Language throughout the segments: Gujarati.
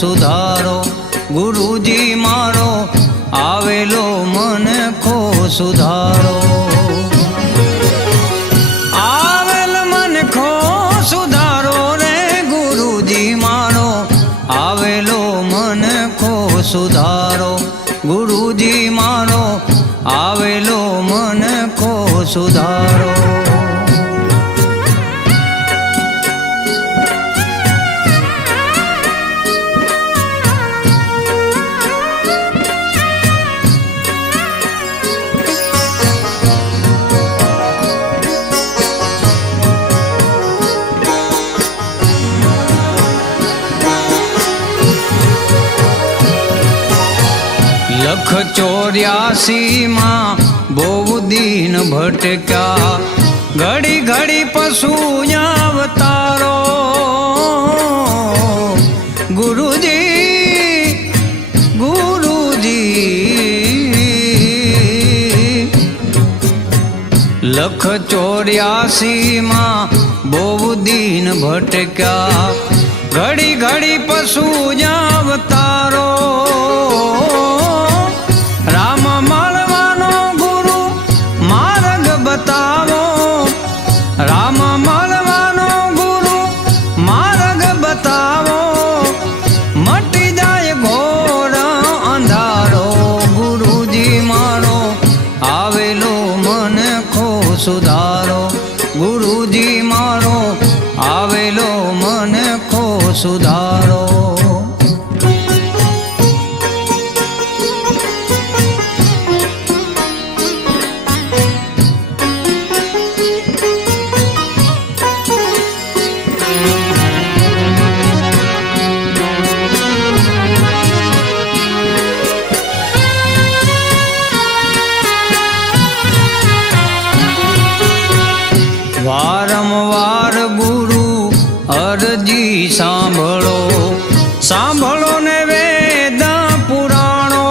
સુધારો ગુરુજી મારો આવેલો મનખો સુધારો આવેલ મનખો સુધારો રે ગુરુજી મારો આવેલો મનખો સુધારો ગુરુજી મારો આવેલો મનખો સુધારો લખ 84 માં બહુ દીન ભટક્યા ઘડી ઘડી પશુ અવતારો ગુરુજી ગુરુજી લખ 84 માં બહુ દીન ભટક્યા ઘડી ઘડી પશુ અવતારો રામ મળવાનો ગુરુ માર્ગ બતાવો રામ મળવાનો ગુરુ માર્ગ બતાવો મટી જાય ઘોર અંધારો ગુરુજી મારો આવેલો મનખો સુધારો ગુરુજી મારો આવેલો મનખો સુધારો વારંવાર ગુરુ અરજી સાંભળો સાંભળો ને વેદ પુરાણો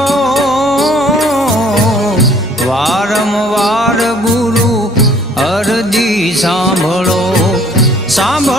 વારંવાર ગુરુ અરજી સાંભળો સાંભળો